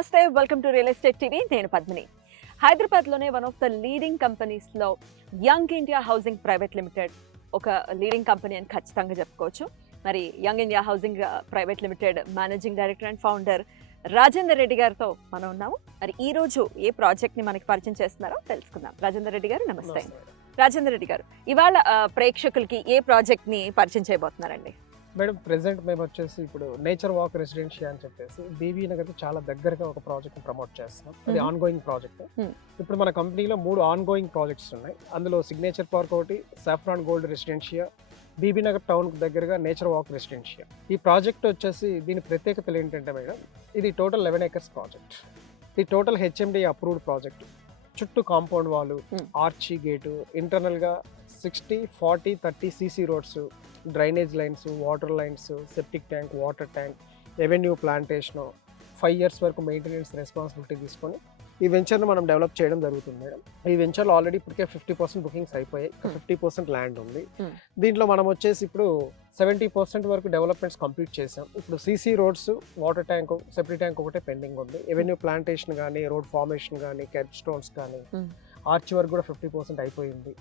నమస్తే, welcome to real estate TV. నేను పద్మిని. హైదరాబాద్లోనే వన్ ఆఫ్ ద లీడింగ్ కంపెనీస్లో young India housing private limited ఒక లీడింగ్ కంపెనీ అని ఖచ్చితంగా చెప్పుకోవచ్చు. మరి young India housing private limited managing director and founder Rajender Reddy గారితో మనం ఉన్నాము. మరి ఈ రోజు ఏ ప్రాజెక్ట్ని మనకి పరిచయం చేస్తున్నారో తెలుసుకుందాం. రాజేందర్ రెడ్డి గారు నమస్తే. రాజేందర్ రెడ్డి గారు, ఇవాళ ప్రేక్షకులకి ఏ ప్రాజెక్ట్ని పరిచయం చేయబోతున్నారండి? మేడం, ప్రెసెంట్ మేము వచ్చేసి ఇప్పుడు నేచర్ వాక్ రెసిడెన్షియా అని చెప్పేసి బీబీ నగర్ చాలా దగ్గరగా ఒక ప్రాజెక్ట్ ప్రమోట్ చేస్తున్నాం. అది ఆన్ గోయింగ్ ప్రాజెక్ట్. ఇప్పుడు మన కంపెనీలో 3 ఆన్ గోయింగ్ ప్రాజెక్ట్స్ ఉన్నాయి. అందులో సిగ్నేచర్ పార్క్ ఒకటి, Saffron Gold Residencia, Bibinagar town దగ్గరగా నేచర్ వాక్ రెసిడెన్షియా. ఈ ప్రాజెక్ట్ వచ్చేసి దీని ప్రత్యేకతలు ఏంటంటే మేడం, ఇది టోటల్ 11 acres ప్రాజెక్ట్. ఇది టోటల్ హెచ్ఎండి అప్రూవ్డ్ ప్రాజెక్ట్. చుట్టూ కాంపౌండ్ వాల్, ఆర్చి గేటు, ఇంటర్నల్గా 60-40-30 CC roads, drainage lines, water lines, septic tank, water tank, revenue plantation, 5 years వరకు మెయింటెనెన్స్ రెస్పాన్సిబిలిటీ తీసుకొని ఈ వెంచర్ను మనం డెవలప్ చేయడం జరుగుతుంది మేడం. ఈ వెంచర్లో ఆల్రెడీ ఇప్పటికే 50% బుకింగ్స్ అయిపోయాయి, 50% ల్యాండ్ ఉంది. దీంట్లో మనం వచ్చేసి ఇప్పుడు 70% వరకు డెవలప్మెంట్స్ కంప్లీట్ చేసాం. ఇప్పుడు CC roads, water tank, septic tank ఒకటే పెండింగ్ ఉంది. రెవెన్యూ ప్లాంటేషన్ కానీ, రోడ్ ఫార్మేషన్ కానీ, కెర్బ్ స్టోన్స్ కానీ, ఆర్చ్ వర్క్ కూడా 50% అయిపోయింది.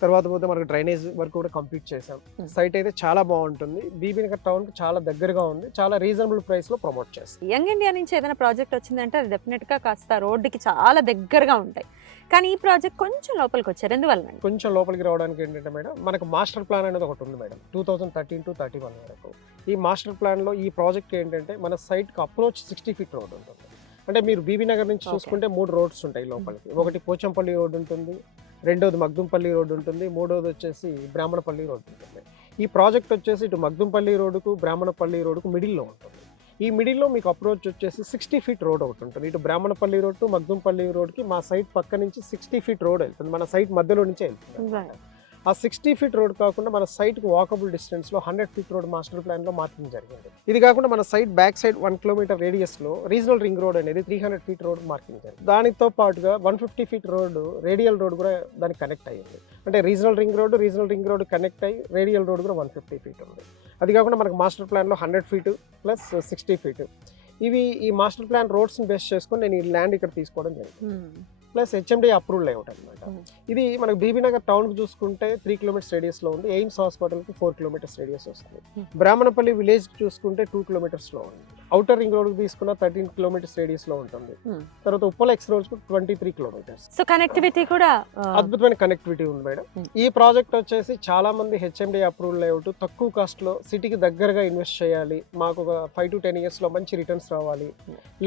తర్వాత పోతే మనకు డ్రైనేజ్ వర్క్ కూడా కంప్లీట్ చేసాం. సైట్ అయితే చాలా బాగుంటుంది. బీబీ నగర్ టౌన్ చాలా దగ్గరగా ఉంది. చాలా రీజనబుల్ ప్రైస్ లో ప్రమోట్ చేస్తాం. యంగ్ ఇండియా నుంచి ఏదైనా ప్రాజెక్ట్ వచ్చిందంటే అది డెఫినెట్ గా కాస్త రోడ్డుకి చాలా దగ్గరగా ఉంటాయి. కానీ ఈ ప్రాజెక్ట్ కొంచెం లోపలికి వచ్చారు, ఎందువల్ల? కొంచెం లోపలికి రావడానికి ఏంటంటే మేడం, మనకు మాస్టర్ ప్లాన్ అనేది ఒకటి ఉంది మేడం, 2013-31 వరకు. ఈ మాస్టర్ ప్లాన్ లో ఈ ప్రాజెక్ట్ ఏంటంటే మన సైట్ కి అప్రోచ్ 60 feet రోడ్ ఉంటుంది. అంటే మీరు బీబీ నగర్ నుంచి చూసుకుంటే 3 roads ఉంటాయి లోపలికి. ఒకటి పోచంపల్లి రోడ్ ఉంటుంది, రెండోది మగ్దుంపల్లి రోడ్ ఉంటుంది, మూడోది వచ్చేసి బ్రాహ్మణపల్లి రోడ్ ఉంటుంది. ఈ ప్రాజెక్ట్ వచ్చేసి ఇటు మగ్దుంపల్లి రోడ్డుకు, బ్రాహ్మణపల్లి రోడ్డుకు మిడిల్లో ఉంటుంది. ఈ మిడిల్లో మీకు అప్రోచ్ వచ్చేసి 60 feet రోడ్ ఒకటి ఉంటుంది. ఇటు బ్రాహ్మణపల్లి రోడ్ టు మగ్దుంపల్లి రోడ్కి మా సైట్ పక్క నుంచి 60 feet రోడ్ వెళ్తుంది. మన సైట్ మధ్యలో నుంచే వెళ్తుంది. ఆ 60 feet రోడ్ కాకుండా మన సైట్కి వాకబుల్ డిస్టెన్స్లో 100 feet రోడ్ మాస్టర్ ప్లాన్లో మార్కింగ్ జరిగింది. ఇది కాకుండా మన సైట్ బ్యాక్ సైడ్ 1 kilometer రేడియస్లో రీజనల్ రింగ్ రోడ్ అనేది 300 feet రోడ్ మార్కింగ్ జరిగింది. దానితో పాటుగా 150 feet రోడ్, రేడియల్ రోడ్ కూడా దానికి కనెక్ట్ అయ్యింది. అంటే రీజనల్ రింగ్ రోడ్ కనెక్ట్ అయ్యి రేడియల్ రోడ్ కూడా 150 feet ఉంది. అది కాకుండా మనకు మాస్టర్ ప్లాన్లో 100 feet ప్లస్ 60 feet ఇవి ఈ మాస్టర్ ప్లాన్ రోడ్స్ని బేస్ చేసుకొని నేను ఈ ల్యాండ్ ఇక్కడ తీసుకోవడం జరిగింది. ప్లస్ హెచ్ఎండి అప్రూవ్డ్ లేఅవుట్ అనమాట. ఇది మనకు బీబీ నగర్ టౌన్కి చూసుకుంటే 3 kilometers రేడియస్లో ఉంది. ఎయిమ్స్ హాస్పిటల్కి 4 kilometers రేడియస్ వస్తుంది. బ్రాహ్మణపల్లి విలేజ్కి చూసుకుంటే 2 kilometersలో ఉంది. అవుటర్ రింగ్ రోడ్కి తీసుకున్న 13 kilometers రేడియస్లో ఉంటుంది. తర్వాత ఉప్పల్ ఎక్స్ రోడ్స్కు 23 kilometers. సో కనెక్టివిటీ కూడా అద్భుతమైన కనెక్టివిటీ ఉంది మేడం. ఈ ప్రాజెక్ట్ వచ్చేసి చాలా మంది హెచ్ఎండి అప్రూవ్డ్ లేఅవుట్, తక్కువ కాస్ట్లో సిటీకి దగ్గరగా ఇన్వెస్ట్ చేయాలి, మాకు ఒక 5 to 10 yearsలో మంచి రిటర్న్స్ రావాలి,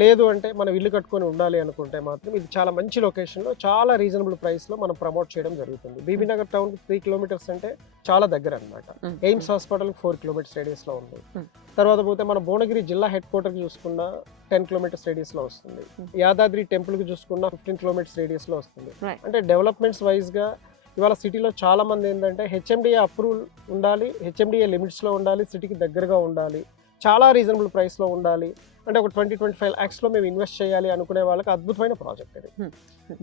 లేదు అంటే మనం ఇల్లు కట్టుకొని ఉండాలి అనుకుంటే మాత్రం ఇది చాలా మంచి లొకేషన్లో చాలా రీజనబుల్ ప్రైస్లో మనం ప్రమోట్ చేయడం జరుగుతుంది. బీబీ నగర్ టౌన్ 3 kilometers అంటే చాలా దగ్గర అనమాట. ఎయిమ్స్ హాస్పిటల్ 4 kilometers రేడియస్లో ఉంది. తర్వాత పోతే మన భువనగిరి జిల్లా హెడ్ క్వార్టర్కి చూసుకున్న 10 kilometers రేడియస్లో వస్తుంది. యాదాద్రి టెంపుల్కి చూసుకున్న 15 kilometers రేడియస్లో వస్తుంది. అంటే డెవలప్మెంట్స్ వైజ్గా ఇవాళ సిటీలో చాలా మంది ఏంటంటే హెచ్ఎండిఏ అప్రూవల్ ఉండాలి, హెచ్ఎండిఏ లిమిట్స్లో ఉండాలి, సిటీకి దగ్గరగా ఉండాలి, చాలా రీజనబుల్ ప్రైస్లో ఉండాలి, అంటే ఒక 20-25 lakhsలో మేము ఇన్వెస్ట్ చేయాలి అనుకునే వాళ్ళకి అద్భుతమైన ప్రాజెక్ట్ ఇది.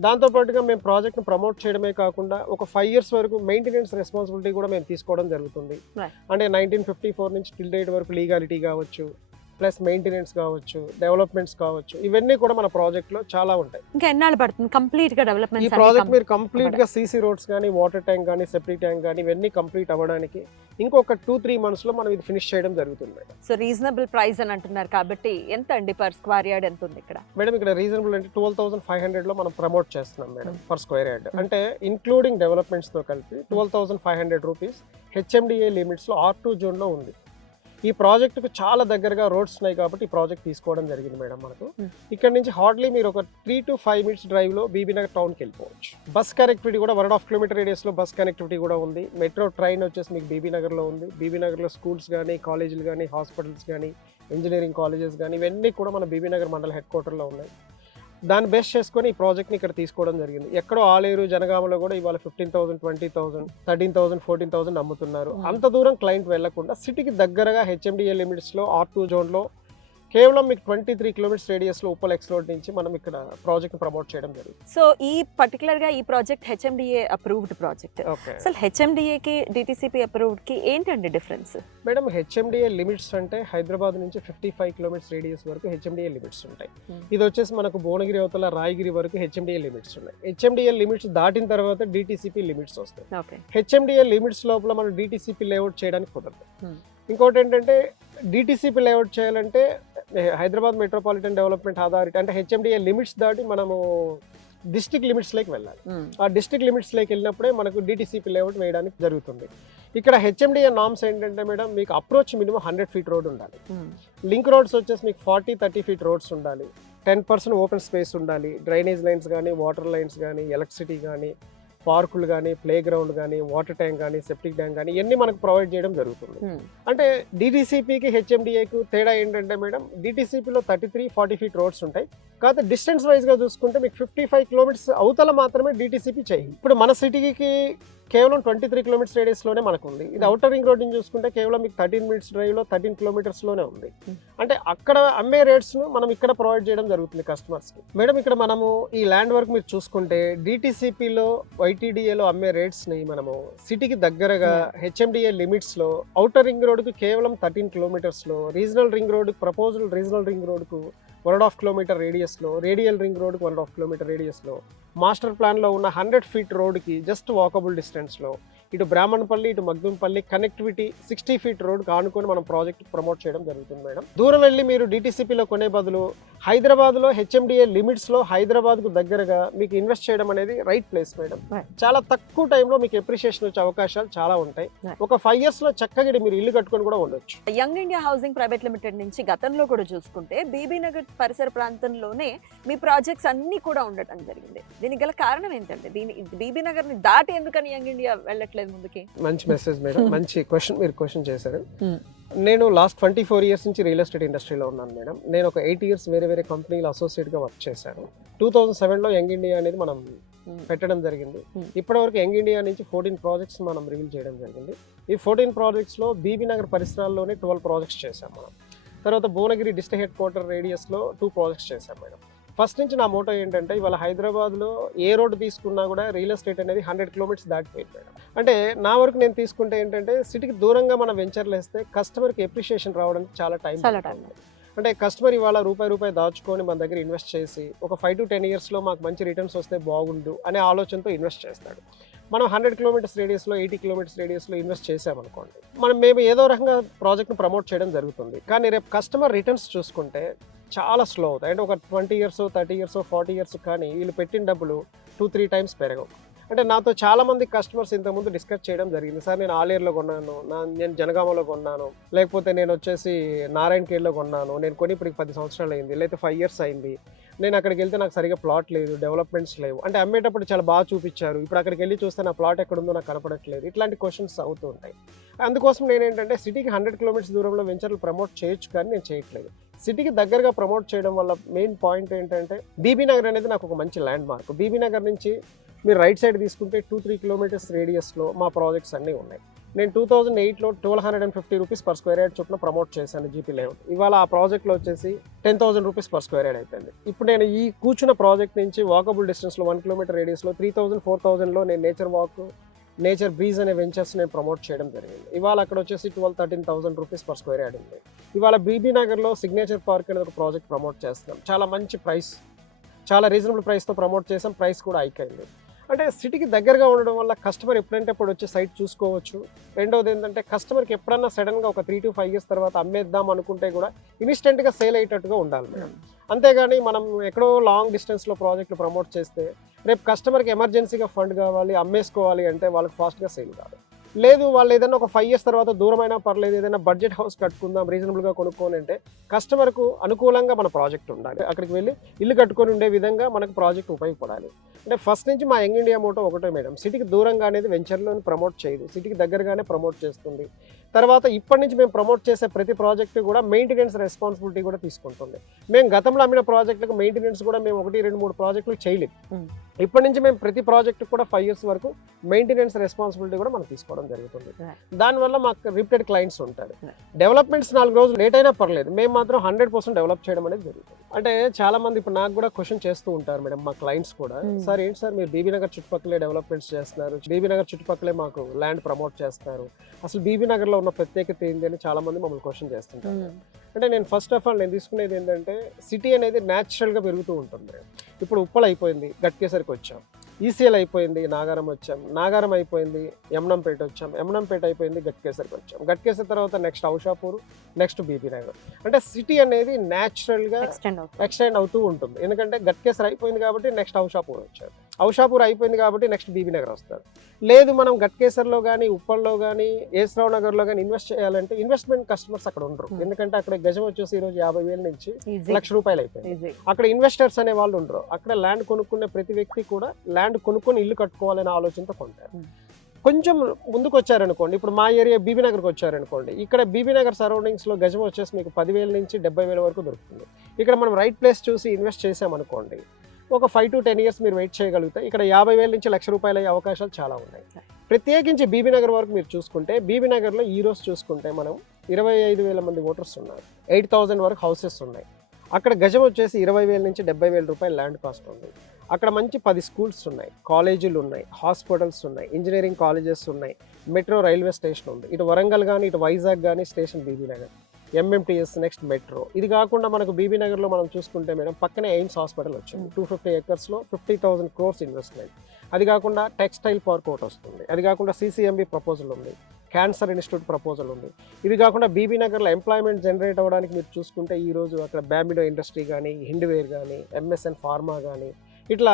దాంతోపాటుగా మేము ప్రాజెక్ట్ను ప్రమోట్ చేయడమే కాకుండా ఒక 5 years వరకు మెయింటెనెన్స్ రెస్పాన్సిబిలిటీ కూడా మేము తీసుకోవడం జరుగుతుంది. అంటే 1954 నుంచి టిల్ డేట్ వరకు లీగాలిటీ కావచ్చు, ప్లస్ మెయింటెనెన్స్ కావచ్చు, డెవలప్మెంట్స్ కావచ్చు, ఇవన్నీ కూడా మన ప్రాజెక్ట్లో చాలా ఉంటాయి. ఇంకా ఎన్నాళ్ళు పడుతుంది కంప్లీట్గా డెవలప్మెంట్? ఈ ప్రాజెక్ట్ మీరు కంప్లీట్గా సీసీ రోడ్స్ కానీ, వాటర్ ట్యాంక్ కానీ, సెప్టిక్ ట్యాంక్ కానీ ఇవన్నీ కంప్లీట్ అవ్వడానికి ఇంకొక 2-3 monthsలో మనం ఇది ఫినిష్ చేయడం జరుగుతుంది మేడం. సో రీజనబుల్ ప్రైస్ అని అంటున్నారు కాబట్టి ఎంత అండి పర్ స్క్వేర్ యార్డ్ ఎంత ఉంది ఇక్కడ? మేడం ఇక్కడ రీజనబుల్ అంటే 12,500లో మనం ప్రమోట్ చేస్తున్నాం మేడం పర్ స్క్వేర్ యార్డ్. అంటే ఇంక్లూడింగ్ డెవలప్మెంట్స్తో కలిపి 12,500 rupees హెచ్ఎండిఏ లిమిట్స్లో R2 జోన్లో ఉంది. ఈ ప్రాజెక్టుకు చాలా దగ్గరగా రోడ్స్ ఉన్నాయి కాబట్టి ఈ ప్రాజెక్ట్ తీసుకోవడం జరిగింది మేడం. మనకు ఇక్కడ నుంచి హార్డ్లీ మీరు ఒక 3 to 5 minutes డ్రైవ్లో బీబీ నగర్ టౌన్కి వెళ్ళిపోవచ్చు. బస్ కనెక్టివిటీ కూడా 1.5 kilometer రేడియస్లో బస్ కనెక్టివిటీ కూడా ఉంది. మెట్రో ట్రైన్ వచ్చేసి మీకు బీబీ నగర్లో ఉంది. బీబీ నగర్లో స్కూల్స్ కానీ, కాలేజీలు కానీ, హాస్పిటల్స్ కానీ, ఇంజనీరింగ్ కాలేజెస్ కానీ ఇవన్నీ కూడా మన బీబీ నగర్ మండల హెడ్ క్వార్టర్లో ఉన్నాయి. దాన్ని బేస్ చేసుకొని ఈ ప్రాజెక్ట్ని ఇక్కడ తీసుకోవడం జరిగింది. ఎక్కడో ఆలేరు, జనగామలో కూడా ఇవాళ 15,000, 20,000, 13,000, 14,000 అమ్ముతున్నారు. అంత దూరం క్లయింట్ వెళ్లకుండా సిటీకి దగ్గరగా హెచ్ఎండిఏ లిమిట్స్లో R2 జోన్లో కేవలం మీకు 23 కిలోమీటర్స్ రేడియస్లో ఉప్పల్ ఎక్స్ రోడ్ నుంచి మనం ఇక్కడ ప్రాజెక్ట్ ప్రమోట్ చేయడం జరిగింది. సో ఈ పర్టికులర్గా ఈ project HMDA approved project. Okay అసలు హెచ్ఎండిఏకి డిటిసిపి అప్రూవ్డ్కి ఏంటండి డిఫరెన్స్? మేడం, హెచ్ఎండిఏ లిమిట్స్ అంటే హైదరాబాద్ నుంచి 55 కిలోమీటర్స్ రేడియస్ వరకు హెచ్ఎండిఏ లిమిట్స్ ఉంటాయి. ఇది వచ్చేసి మనకు భువనగిరి అవతల రాయగిరి వరకు హెచ్ఎండిఏ లిమిట్స్ ఉన్నాయి. హెచ్ఎండిఏ లిమిట్స్ దాటిన తర్వాత డిటిసిపి లిమిట్స్ వస్తాయి. ఓకే. హెచ్ఎండిఏ లిమిట్స్ లోపల మనం డిటిసిపి లేఅవుట్ చేయడానికి కుదరదు. ఇంకోటి ఏంటంటే డిటిసిపి లేఅవుట్ చేయాలంటే హైదరాబాద్ మెట్రోపాలిటన్ డెవలప్మెంట్ అథారిటీ అంటే హెచ్ఎండిఏ లిమిట్స్ దాటి మనము డిస్ట్రిక్ట్ లిమిట్స్లోకి వెళ్ళాలి. ఆ డిస్ట్రిక్ట్ లిమిట్స్లోకి వెళ్ళినప్పుడే మనకు డిటిసిపి లేఅవుట్ వేయడానికి జరుగుతుంది. ఇక్కడ హెచ్ఎండిఏ నామ్స్ ఏంటంటే మేడం, మీకు అప్రోచ్ మినిమం 100 ఫీట్ రోడ్ ఉండాలి. లింక్ రోడ్స్ వచ్చేసి మీకు 40-30 ఫీట్ రోడ్స్ ఉండాలి. 10% ఓపెన్ స్పేస్ ఉండాలి. డ్రైనేజ్ లైన్స్ కానీ, వాటర్ లైన్స్ కానీ, ఎలక్ట్రిసిటీ కానీ, పార్కులు కానీ, ప్లే గ్రౌండ్ కానీ, వాటర్ ట్యాంక్ కానీ, సెప్టిక్ ట్యాంక్ కానీ ఇవన్నీ మనకు ప్రొవైడ్ చేయడం జరుగుతుంది. అంటే డిటిసిపికి హెచ్ఎండిఏకు తేడా ఏంటంటే మేడం, డిటిసిపిలో 33-40 ఫీట్ రోడ్స్ ఉంటాయి. కాకపోతే డిస్టెన్స్ వైజ్గా చూసుకుంటే మీకు 55 కిలోమీటర్స్ అవతల మాత్రమే డిటిసిపి చేయి. ఇప్పుడు మన సిటీకి కేవలం 23 కిలోమీటర్స్ రేడియస్లోనే మనకు ఉంది. ఇది అవుటర్ రింగ్ రోడ్ నుంచి చూసుకుంటే కేవలం మీకు 13 మినిట్స్ డ్రైవ్లో 13 కిలోమీటర్స్లోనే ఉంది. అంటే అక్కడ అమ్మే రేట్స్ను మనం ఇక్కడ ప్రొవైడ్ చేయడం జరుగుతుంది కస్టమర్స్కి. మేడం, ఇక్కడ మనము ఈ ల్యాండ్ వర్క్ మీరు చూసుకుంటే డిటిసిపిలో వైటీడీఏలో అమ్మే రేట్స్ని మనము సిటీకి దగ్గరగా హెచ్ఎండిఏ లిమిట్స్లో అవుటర్ రింగ్ రోడ్కు కేవలం 13 కిలోమీటర్స్లో, రీజనల్ రింగ్ రోడ్కు ప్రపోజల్ రీజనల్ రింగ్ రోడ్కు 1.5 కిలోమీటర్ రేడియస్లో, రేడియల్ రింగ్ రోడ్కి 1.5 కిలోమీటర్ రేడియస్లో, మాస్టర్ ప్లాన్లో ఉన్న 100 ఫీట్ రోడ్కి జస్ట్ వాకబుల్ డిస్టెన్స్లో, ఇటు బ్రాహ్మణపల్లి ఇటు మగ్దుంపల్లి కనెక్టివిటీ 60 ఫీట్ రోడ్కి ఆనుకొని మనం ప్రాజెక్ట్ ప్రమోట్ చేయడం జరుగుతుంది మేడం. దూరం వెళ్ళి మీరు డిటిసిపిలో కొనే బదులు హైదరాబాద్లో హెచ్ఎండిఏ లిమిట్స్లో హైదరాబాద్కు దగ్గరగా మీకు ఇన్వెస్ట్ చేయడం అనేది రైట్ ప్లేస్ మేడం. చాలా తక్కువ టైంలో మీకు ఎప్రిషియేషన్ వచ్చే అవకాశాలు చాలా ఉంటాయి. ఒక 5 yearsలో చక్కగా మీరు ఇల్లు కట్టుకొని కూడా ఉండొచ్చు. Young India housing private limited నుంచి గతంలో కూడా చూసుకుంటే బీబీ నగర్ పరిసర ప్రాంతంలోనే మీ ప్రాజెక్ట్స్ అన్ని కూడా ఉండటం జరిగింది. దీనికి గల కారణం ఏంటంటే బీబీ నగర్ ని దాటి ఎందుకని యంగ్ ఇండియా వెళ్ళట్లేదు ముందుకి? మంచి మెసేజ్ మేడం, మంచి క్వశ్చన్ చేశారు. నేను లాస్ట్ 24 years నుంచి రియల్ ఎస్టేట్ ఇండస్ట్రీలో ఉన్నాను మేడం. నేను ఒక 8 years వేరే కంపెనీలో అసోసియేట్గా వర్క్ చేశాను. 2007లో యంగ్ ఇండియా అనేది మనం పెట్టడం జరిగింది. ఇప్పటివరకు యంగ్ ఇండియా నుంచి 14 ప్రాజెక్ట్స్ మనం రివీల్ చేయడం జరిగింది. ఈ 14 ప్రాజెక్ట్స్లో బీబీ నగర్ పరిసరాల్లోనే 12 ప్రాజెక్ట్స్ చేశాం మనం. తర్వాత భువనగిరి డిస్ట్రిక్ట్ హెడ్ క్వార్టర్ రేడియస్లో 2 ప్రాజెక్ట్స్ చేశాం మేడం. ఫస్ట్ నుంచి నా మోటో ఏంటంటే, ఇవాళ హైదరాబాద్లో ఏ రోడ్డు తీసుకున్నా కూడా రియల్ ఎస్టేట్ అనేది 100 కిలోమీటర్స్ దాటిపోయింది మేడం. అంటే నా వరకు నేను తీసుకుంటే ఏంటంటే, సిటీకి దూరంగా మనం వెంచర్లు వేస్తే కస్టమర్కి ఎప్రిషియేషన్ రావడానికి చాలా టైం పడుతుంది. అంటే కస్టమర్ ఇవాళ రూపాయి దాచుకొని మన దగ్గర ఇన్వెస్ట్ చేసి ఒక 5 to 10 yearsలో మాకు మంచి రిటర్న్స్ వస్తే బాగుండు అనే ఆలోచనతో ఇన్వెస్ట్ చేస్తాడు. మనం 100 కిలోమీటర్స్ రేడియస్లో 80 కిలోమీటర్స్ రేడియస్లో ఇన్వెస్ట్ చేసామనుకోండి, మేము ఏదో రకంగా ప్రాజెక్ట్ను ప్రమోట్ చేయడం జరుగుతుంది. కానీ రేపు కస్టమర్ రిటర్న్స్ చూసుకుంటే చాలా స్లో అవుతాయి. అంటే ఒక 20 years 30 years 40 years కానీ వీళ్ళు పెట్టిన డబ్బులు 2-3 times పెరగవు. అంటే నాతో చాలామంది కస్టమర్స్ ఇంతకుముందు డిస్కస్ చేయడం జరిగింది. సార్, నేను ఆలేరులో కొన్నాను, నేను జనగామలో కొన్నాను, లేకపోతే నేను వచ్చేసి నారాయణఖేడ్లో కొన్నాను, నేను కొని ఇప్పటికి 10 సంవత్సరాలు అయింది, లేకపోతే 5 years అయింది, నేను అక్కడికి వెళ్తే నాకు సరిగా ప్లాట్ లేదు, డెవలప్మెంట్స్ లేవు, అంటే అమ్మేటప్పుడు చాలా బాగా చూపించారు, ఇప్పుడు అక్కడికి వెళ్ళి చూస్తే నా ప్లాట్ ఎక్కడుందో నాకు కనపడట్లేదు, ఇట్లాంటి క్వశ్చన్స్ అవుతూ ఉంటాయి. అందుకోసం నేనేంటంటే సిటీకి 100 kilometers దూరంలో వెంచర్లు ప్రమోట్ చేయొచ్చు, కానీ నేను చేయట్లేదు. సిటీకి దగ్గరగా ప్రమోట్ చేయడం వల్ల మెయిన్ పాయింట్ ఏంటంటే, బీబీ నగర్ అనేది నాకు ఒక మంచి ల్యాండ్ మార్క్. బీబీ నగర్ నుంచి మీరు రైట్ సైడ్ తీసుకుంటే 2-3 kilometers రేడియస్లో మా ప్రాజెక్ట్స్ అన్నీ ఉన్నాయి. నేను 2008లో 1250 rupees per square yard చొప్పున ప్రమోట్ చేశాను జీపీ లేఅవుట్. ఇవాళ ఆ ప్రాజెక్ట్లో వచ్చేసి 10,000 rupees per square yard అయిపోయింది. ఇప్పుడు నేను ఈ కూర్చున్న ప్రాజెక్ట్ నుంచి వాకబుల్ డిస్టెన్స్లో 1 kilometer రేడియస్లో 3,000-4,000లో నేను నేచర్ వాక్, నేచర్ బ్రీజ్ అనే వెంచర్స్ నేను ప్రమోట్ చేయడం జరిగింది. ఇవాళ అక్కడ వచ్చేసి 12-13,000 rupees per square yard ఉంది. ఇవాళ బీబీ నగర్లో సిగ్నేచర్ పార్క్ అనేది ఒక ప్రాజెక్ట్ ప్రమోట్ చేస్తున్నాం. చాలా మంచి ప్రైస్, చాలా రీజనబుల్ ప్రైస్తో ప్రమోట్ చేసాం. ప్రైస్ కూడా హైక్ అయింది. అంటే సిటీకి దగ్గరగా ఉండడం వల్ల కస్టమర్ ఎప్పుడంటే అప్పుడు వచ్చి సైట్ చూసుకోవచ్చు. రెండవది ఏంటంటే, కస్టమర్కి ఎప్పుడన్నా సడన్గా ఒక 3 to 5 years తర్వాత అమ్మేద్దాం అనుకుంటే కూడా ఇన్స్టెంట్గా సేల్ అయ్యేటట్టుగా ఉండాలి మేడం. అంతేగాని మనం ఎక్కడో లాంగ్ డిస్టెన్స్లో ప్రాజెక్టులు ప్రమోట్ చేస్తే రేపు కస్టమర్కి ఎమర్జెన్సీగా ఫండ్ కావాలి, అమ్మేసుకోవాలి అంటే వాళ్ళకి ఫాస్ట్గా సేల్ కాదు. లేదు, వాళ్ళు ఏదైనా ఒక 5 years తర్వాత దూరమైనా పర్లేదు, ఏదైనా బడ్జెట్ హౌస్ కట్టుకుందాం, రీజనబుల్గా కొనుక్కొని అంటే కస్టమర్కు అనుకూలంగా మన ప్రాజెక్ట్ ఉండాలి. అక్కడికి వెళ్ళి ఇల్లు కట్టుకొని ఉండే విధంగా మనకు ప్రాజెక్ట్ ఉపయోగపడాలి. అంటే ఫస్ట్ నుంచి మా యంగ్ ఇండియా మోటో ఒకటే మేడం, సిటీకి దూరంగా అనేది వెంచర్లోని ప్రమోట్ చేయదు, సిటీకి దగ్గరగానే ప్రమోట్ చేస్తుంది. తర్వాత ఇప్పటి నుంచి మేము ప్రమోట్ చేసే ప్రతి ప్రాజెక్ట్ కూడా మెయింటెనెన్స్ రెస్పాన్సిబిలిటీ కూడా తీసుకుంటుంది. మేము గతంలో అమ్మిన ప్రాజెక్టులకు మెయింటెనెన్స్ కూడా మేము 1, 2, 3 ప్రాజెక్టులు చేయలేము. ఇప్పటి నుంచి మేము ప్రతి ప్రాజెక్ట్ కూడా 5 years వరకు మెయింటెనెన్స్ రెస్పాన్సిబిలిటీ కూడా మనం తీసుకోవడం జరుగుతుంది. దానివల్ల మాకు రిపీటెడ్ క్లయింట్స్ ఉంటారు. డెవలప్మెంట్స్ 4 రోజులు లేట్ అయినా పర్లేదు, మేము మాత్రం 100% డెవలప్ చేయడం అనేది జరుగుతుంది. అంటే చాలా మంది ఇప్పుడు నాకు కూడా క్వశ్చన్ చేస్తూ ఉంటారు మేడం, మా క్లయింట్స్ కూడా, సార్ ఏంటి సార్ మీరు బీబీ నగర్ చుట్టుపక్కలే డెవలప్మెంట్స్ చేస్తున్నారు, బీబీ నగర్ చుట్టుపక్కలే మాకు ల్యాండ్ ప్రమోట్ చేస్తున్నారు, అసలు బీబీ నగర్లో ఉన్న ప్రత్యేకత ఏంటి అని చాలా మంది మమ్మల్ని క్వశ్చన్ చేస్తుంటారు. అంటే నేను ఫస్ట్ ఆఫ్ ఆల్ నేను తీసుకునేది ఏంటంటే, సిటీ అనేది న్యాచురల్గా పెరుగుతూ ఉంటుంది. ఇప్పుడు ఉప్పల్ అయిపోయింది, గట్కేసరికి వచ్చాం, ఈసీఎల్ అయిపోయింది, నాగారం వచ్చాం, నాగారం అయిపోయింది, యమునంపేట వచ్చాం, యమునంపేట అయిపోయింది, గట్కేసరికి వచ్చాం, గట్కేసర్ తర్వాత నెక్స్ట్ ఔషాపూర్, నెక్స్ట్ బీబీ నగర్. అంటే సిటీ అనేది న్యాచురల్గా ఎక్స్టెండ్ అవుతూ ఉంటుంది. ఎందుకంటే గట్కేసర్ అయిపోయింది కాబట్టి నెక్స్ట్ ఔషాపూర్ వచ్చారు, ఔషాపూర్ అయిపోయింది కాబట్టి నెక్స్ట్ బీబీ నగర్ వస్తారు. లేదు మనం గట్కేసర్లో కానీ ఉప్పల్లో కానీ ఏస్రావు నగర్లో కానీ ఇన్వెస్ట్ చేయాలంటే ఇన్వెస్ట్మెంట్ కస్టమర్స్ అక్కడ ఉండరు. ఎందుకంటే అక్కడ గజం వచ్చేసి ఈరోజు 50,000 నుంచి ₹1,00,000 అయిపోయింది. అక్కడ ఇన్వెస్టర్స్ అనే వాళ్ళు ఉండరు. అక్కడ ల్యాండ్ కొనుక్కునే ప్రతి వ్యక్తి కూడా ల్యాండ్ కొనుక్కొని ఇల్లు కట్టుకోవాలనే ఆలోచనతో కొంటారు. కొంచెం ముందుకు వచ్చారనుకోండి, ఇప్పుడు మా ఏరియా బీబీ నగర్కి వచ్చారనుకోండి, ఇక్కడ బీబీ నగర్ సరౌండింగ్స్లో గజం వచ్చేసి మీకు 10,000 నుంచి 70,000 వరకు దొరుకుతుంది. ఇక్కడ మనం రైట్ ప్లేస్ చూసి ఇన్వెస్ట్ చేసామనుకోండి, ఒక 5 to 10 years మీరు వెయిట్ చేయగలిగితే ఇక్కడ 50,000 నుంచి ₹1,00,000 అయ్యే అవకాశాలు చాలా ఉన్నాయి. ప్రత్యేకించి బీబీ నగర్ వరకు మీరు చూసుకుంటే, బీబీ నగర్లో ఈ రోజు చూసుకుంటే మనం 25,000 మంది ఓటర్స్ ఉన్నారు, 8,000 వరకు హౌసెస్ ఉన్నాయి. అక్కడ గజం వచ్చేసి 20,000 నుంచి ₹70,000 ల్యాండ్ కాస్ట్ ఉంది. అక్కడ మంచి 10 స్కూల్స్ ఉన్నాయి, కాలేజీలు ఉన్నాయి, హాస్పిటల్స్ ఉన్నాయి, ఇంజనీరింగ్ కాలేజెస్ ఉన్నాయి, మెట్రో రైల్వే స్టేషన్ ఉంది. ఇటు వరంగల్ కానీ ఇటు వైజాగ్ కానీ station Bibi Nagar, MMTS, next metro. ఇది కాకుండా మనకు బీబీ నగర్లో మనం చూసుకుంటే మేడం పక్కనే ఎయిమ్స్ హాస్పిటల్ వచ్చింది, 250 acres 50,000 crores ఇన్వెస్ట్మెంట్. అది కాకుండా టెక్స్టైల్ పార్క్ ఒకటి వస్తుంది. అది కాకుండా సిసిఎంబి ప్రపోజల్ ఉంది, క్యాన్సర్ ఇన్స్టిట్యూట్ ప్రపోజల్ ఉంది. ఇవి కాకుండా బీబీ నగర్లో ఎంప్లాయ్మెంట్ జనరేట్ అవ్వడానికి మీరు చూసుకుంటే ఈరోజు అక్కడ బ్యాంబిడో ఇండస్ట్రీ కానీ, హిండ్వేర్ కానీ, ఎంఎస్ఎన్ ఫార్మా కానీ, ఇట్లా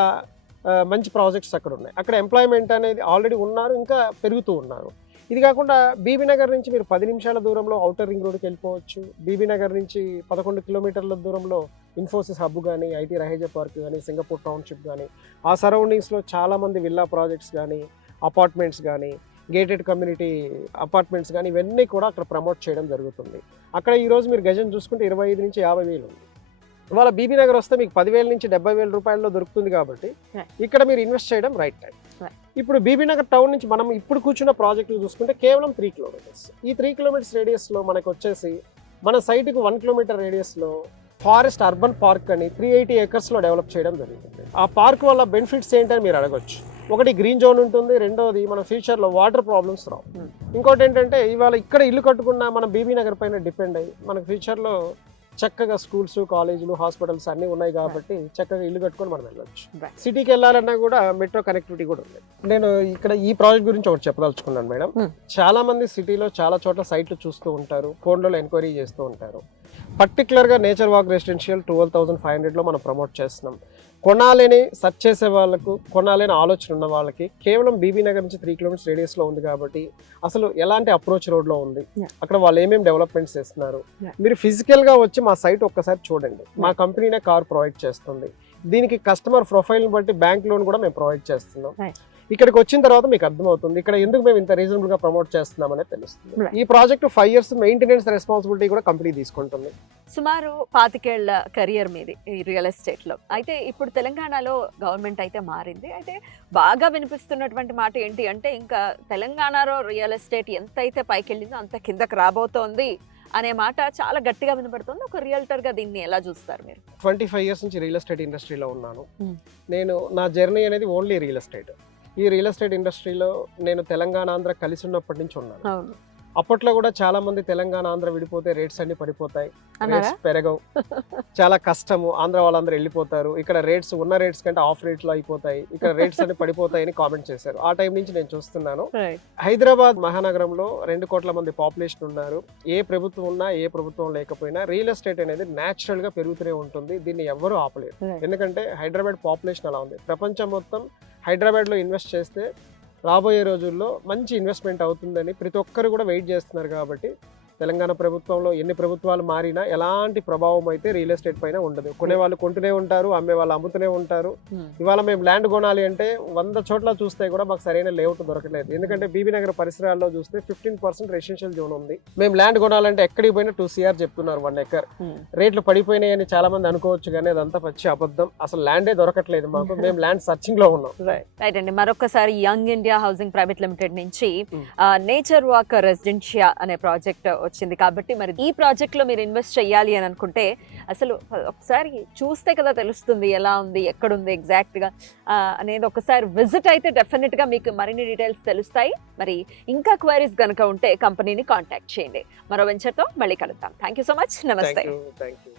మంచి ప్రాజెక్ట్స్ అక్కడ ఉన్నాయి. అక్కడ ఎంప్లాయ్మెంట్ అనేది ఆల్రెడీ ఉన్నారు, ఇంకా పెరుగుతూ ఉన్నారు. ఇది కాకుండా బీబీ నగర్ నుంచి మీరు 10 నిమిషాల దూరంలో ఔటర్ రింగ్ రోడ్కి వెళ్ళిపోవచ్చు. బీబీ నగర్ నుంచి 11 kilometers దూరంలో ఇన్ఫోసిస్ హబ్ కానీ, ఐటీ రహేజా పార్క్ కానీ, సింగపూర్ టౌన్షిప్ కానీ, ఆ సరౌండింగ్స్లో చాలామంది విల్లా ప్రాజెక్ట్స్ కానీ, అపార్ట్మెంట్స్ కానీ, గేటెడ్ కమ్యూనిటీ అపార్ట్మెంట్స్ కానీ, ఇవన్నీ కూడా అక్కడ ప్రమోట్ చేయడం జరుగుతుంది. అక్కడ ఈరోజు మీరు గజం చూసుకుంటే 25,000 నుంచి 50,000 ఉంది. ఇవాళ బీబీ నగర్ వస్తే మీకు 10,000 నుంచి 70,000 దొరుకుతుంది కాబట్టి ఇక్కడ మీరు ఇన్వెస్ట్ చేయడం రైట్ టైం. ఇప్పుడు బీబీ నగర్ టౌన్ నుంచి మనం ఇప్పుడు కూర్చున్న ప్రాజెక్టులు చూసుకుంటే కేవలం 3 kilometers. ఈ 3 kilometers రేడియస్లో మనకు వచ్చేసి మన సైట్కి 1 kilometer రేడియస్లో ఫారెస్ట్ అర్బన్ పార్క్ అని 380 acres డెవలప్ చేయడం జరుగుతుంది. ఆ పార్క్ వల్ల బెనిఫిట్స్ ఏంటని మీరు అడగొచ్చు. ఒకటి గ్రీన్ జోన్ ఉంటుంది, రెండోది మన ఫ్యూచర్లో వాటర్ ప్రాబ్లమ్స్ రావు. ఇంకోటి ఏంటంటే ఇవాళ ఇక్కడ ఇల్లు కట్టుకున్న మన బీబీ నగర్ పైన డిపెండ్ అయ్యి మనకు ఫ్యూచర్లో చక్కగా స్కూల్స్, కాలేజీలు, హాస్పిటల్స్ అన్నీ ఉన్నాయి కాబట్టి చక్కగా ఇల్లు కట్టుకొని మనం వెళ్ళొచ్చు. సిటీకి వెళ్ళాలన్నా కూడా మెట్రో కనెక్టివిటీ కూడా ఉంది. నేను ఇక్కడ ఈ ప్రాజెక్ట్ గురించి ఒకటి చెప్పదలుచుకున్నాను మేడం. చాలా మంది సిటీలో చాలా చోట్ల సైట్లు చూస్తూ ఉంటారు, ఫోన్లలో ఎంక్వైరీ చేస్తూ ఉంటారు. పర్టికులర్గా నేచర్ వాక్ రెసిడెన్షియల్ 12,500లో మనం ప్రమోట్ చేస్తున్నాం. కొనాలని సెర్చ్ చేసే వాళ్ళకు, కొనాలని ఆలోచన ఉన్న వాళ్ళకి కేవలం బీబీ నగర్ నుంచి 3 kilometers రేడియస్లో ఉంది కాబట్టి అసలు ఎలాంటి అప్రోచ్ రోడ్లో ఉంది, అక్కడ వాళ్ళు ఏమేమి డెవలప్మెంట్స్ చేస్తున్నారు, మీరు ఫిజికల్గా వచ్చి మా సైట్ ఒక్కసారి చూడండి. మా కంపెనీనే కార్ ప్రొవైడ్ చేస్తుంది. దీనికి కస్టమర్ ప్రొఫైల్ని బట్టి బ్యాంక్ లోన్ కూడా మేము ప్రొవైడ్ చేస్తున్నాం. ఇక్కడికి వచ్చిన తర్వాత మీకు అర్థమవుతుంది ఇక్కడ ఎందుకు మేము ఇంత రీజనబుల్ గా ప్రమోట్ చేస్తున్నాం అనేది తెలుస్తుంది. ఈ ప్రాజెక్ట్ 5 years మెయింటెనెన్స్ రెస్పాన్సిబిలిటీ కూడా కంపెనీ తీసుకుంటుంది. సుమారు 25 ఏళ్ల కెరియర్ మీది ఈ రియల్ ఎస్టేట్ లో. అయితే ఇప్పుడు తెలంగాణలో గవర్నమెంట్ అయితే మారింది. అయితే బాగా వినిపిస్తున్నటువంటి మాట ఏంటి అంటే, ఇంకా తెలంగాణలో రియల్ ఎస్టేట్ ఎంత అయితే పైకి వెళ్ళిందో అంత కిందకి రాబోతోంది అనే మాట చాలా గట్టిగా వినపడుతుంది. ఒక రియల్టర్ గా దీన్ని ఎలా చూస్తారు మీరు? 25 years నుంచి రియల్ ఎస్టేట్ ఇండస్ట్రీలో ఉన్నాను. నేను నా జర్నీ అనేది ఓన్లీ రియల్ ఎస్టేట్. ఈ రియల్ ఎస్టేట్ ఇండస్ట్రీలో నేను తెలంగాణ, ఆంధ్ర కలిసి ఉన్నప్పటి నుంచి ఉన్నాను. అప్పట్లో కూడా చాలా మంది తెలంగాణ, ఆంధ్ర విడిపోతే రేట్స్ అన్ని పడిపోతాయి, రేట్స్ పెరగవు, చాలా కష్టము, ఆంధ్ర వాళ్ళందరూ వెళ్ళిపోతారు, ఇక్కడ రేట్స్ ఉన్న రేట్స్ కంటే ఆఫ్ రేట్లో అయిపోతాయి, ఇక్కడ రేట్స్ అన్ని పడిపోతాయి అని కామెంట్ చేశారు. ఆ టైం నుంచి నేను చూస్తున్నాను. హైదరాబాద్ మహానగరంలో 2 కోట్ల మంది పాపులేషన్ ఉన్నారు. ఏ ప్రభుత్వం ఉన్నా ఏ ప్రభుత్వం లేకపోయినా రియల్ ఎస్టేట్ అనేది న్యాచురల్ గా పెరుగుతూనే ఉంటుంది. దీన్ని ఎవ్వరూ ఆపలేరు. ఎందుకంటే హైదరాబాద్ పాపులేషన్ అలా ఉంది. ప్రపంచం మొత్తం హైదరాబాద్లో ఇన్వెస్ట్ చేస్తే రాబోయే రోజుల్లో మంచి ఇన్వెస్ట్మెంట్ అవుతుందని ప్రతి ఒక్కరు కూడా వెయిట్ చేస్తున్నారు. కాబట్టి తెలంగాణ ప్రభుత్వంలో ఎన్ని ప్రభుత్వాలు మారినా ఎలాంటి ప్రభావం అయితే రియల్ ఎస్టేట్ పైన ఉండదు. కొనే వాళ్ళు కొంటూనే ఉంటారు, అమ్మే వాళ్ళు అమ్ముతూనే ఉంటారు. ఇవాళ మేము ల్యాండ్ కొనాలి అంటే 100 చోట్ల చూస్తే కూడా మాకు సరైన లేఅవుట్ దొరకలేదు. ఎందుకంటే బీబీ నగర్ పరిసరాల్లో చూస్తే 15% రెసిడెన్షియల్ జోన్ ఉంది. మేము ల్యాండ్ కొనాలంటే ఎక్కడికి పోయినా 2 CR చెప్తున్నారు 1 ఎకర్. రేట్లు పడిపోయినాయని చాలా మంది అనుకోవచ్చు, కానీ అదంతా పచ్చి అబద్ధం. అసలు ల్యాండే దొరకట్లేదు మాకు. మేము ల్యాండ్ సర్చింగ్ లో ఉన్నాం. రైట్ అండి. మరొకసారి young India housing private limited నుంచి నేచర్ వాక్ రెసిడెన్షియా అనే ప్రాజెక్ట్ వచ్చింది కాబట్టి మరి ఈ ప్రాజెక్ట్ లో మీరు ఇన్వెస్ట్ చేయాలి అని అనుకుంటే అసలు ఒకసారి చూస్తే కదా తెలుస్తుంది ఎలా ఉంది, ఎక్కడుంది ఎగ్జాక్ట్ గా అనేది. ఒకసారి విజిట్ అయితే డెఫినెట్ గా మీకు మరిన్ని డీటెయిల్స్ తెలుస్తాయి. మరి ఇంకా క్వైరీస్ కనుక ఉంటే కంపెనీని కాంటాక్ట్ చేయండి. మరో వెంచర్తో మళ్ళీ కలుద్దాం. Thank you so much. నమస్తే. Thank you.